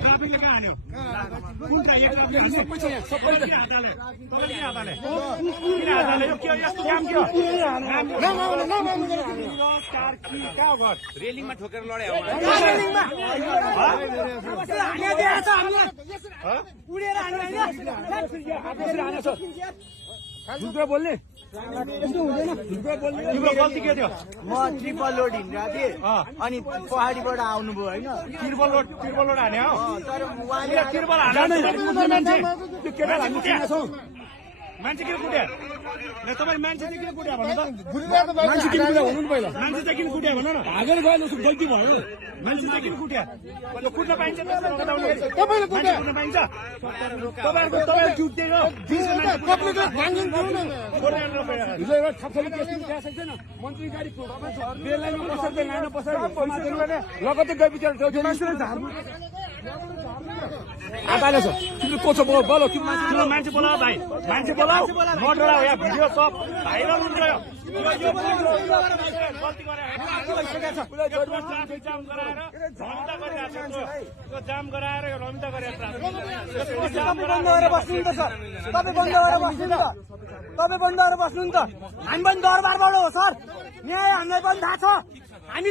ट्राफिकले कहाँ हान्यो कुन चाहिँ रेलिङमा ठोकेर लडे बोल्ने गल्ती के थियो म ट्रिपल लोड हिँडिरहेको थिएँ अनि पहाडीबाट आउनुभयो होइन ट्रिपल लोड हान्यो तर उहाँले ट्रिपल मान्छे किन कुट्या तपाईँ मान्छे चाहिँ किन कुट्या भन्नु त मान्छे किन कुट्या हुनु पहिला मान्छे चाहिँ किन कुट्या भन न भागेर गयो उसको गल्ती भयो मान्छे चाहिँ किन कुट्या कुट्न पाइन्छ तपाईँले कुट्या कुट्न पाइन्छ तपाईँ कुट्दिएको हिजो एउटा थपथपी केस छैन मन्त्री गाडी बेललाइनमा पसल लाइन पसल लगत्तै गए पछि मान्छेले झार्नु आधाले छ तिम्रो को छ बोलो कि मान्छे बोलाऊ भाइ मान्छे बोलाऊ नडराऊ यहाँ भिडियो सब भाइरल हुन्छ जाम गराएर यो रमिता गरेर बस्नु नि त सर तपाईँ बन्द गरेर बस्नु नि त तपाईँ बन्द गरेर बस्नु नि त हामी पनि दरबारबाट हो सर न्याय हामीलाई पनि थाहा छ हामी